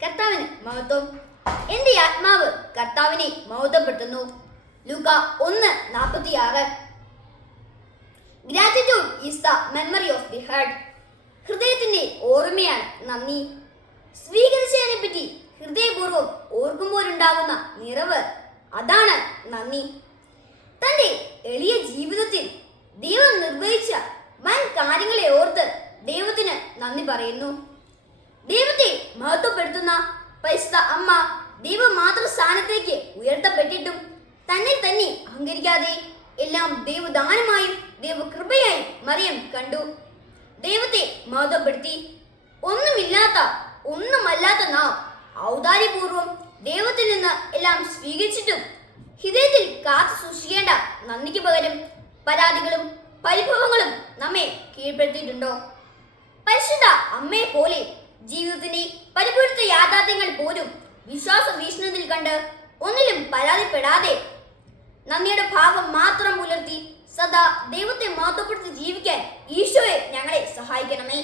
കർത്താവിന് മഹത്വം. എന്റെ ആത്മാവ് കർത്താവിനെ മഹത്വപ്പെടുത്തുന്നു. ലൂക്ക 1:46. Gratitude is the memory of the heart. ഹൃദയത്തിന്റെ ഓർമ്മയാണ് നന്ദി. സ്വീകരിച്ചതിനെ പറ്റി ഹൃദയപൂർവ്വം ഓർക്കുമ്പോഴുണ്ടാകുന്ന നിറവ്, അതാണ് നന്ദി. തന്റെ എളിയ ജീവിതത്തിൽ ദൈവം നിർവഹിച്ച വൻ കാര്യങ്ങളെ ഓർത്ത് ദൈവത്തിന് നന്ദി പറയുന്നു. ദൈവത്തെ മഹത്വപ്പെടുത്തുന്ന പരിശുദ്ധ അമ്മ ദൈവമാതൃ സ്ഥാനത്തേക്ക് ഉയർത്തപ്പെട്ടിട്ടും തന്നെ തന്നെ അഹങ്കരിക്കാതെ എല്ലാം ദൈവദാനമായും ദൈവകൃപയായും മറിയം കണ്ടു. ദൈവത്തെ മഹത്വപ്പെടുത്തി. ഒന്നുമില്ലാത്ത ഒന്നുമല്ലാത്ത നാം ഔദാര്യപൂർവ്വം ദൈവത്തിൽ നിന്ന് എല്ലാം സ്വീകരിച്ചിട്ടും ഹൃദയത്തിൽ കാത്തു സൂക്ഷിക്കേണ്ട നന്ദിക്ക് പകരം പരാതികളും പരിഭവങ്ങളും നമ്മെ കീഴ്പ്പെടുത്തിയിട്ടുണ്ടോ? പരിശുദ്ധ അമ്മയെ പോലെ ജീവിതത്തിന്റെ പരിപൂർത്ത യാഥാർത്ഥ്യങ്ങൾ പോലും വിശ്വാസ വീക്ഷണത്തിൽ കണ്ട് ഒന്നിലും പരാതിപ്പെടാതെ നന്ദിയുടെ ഭാവം മാത്രം പുലർത്തി സദാ ദൈവത്തെ മഹത്വപ്പെടുത്തി ജീവിക്കാൻ ഈശോയെ ഞങ്ങളെ സഹായിക്കണമേ.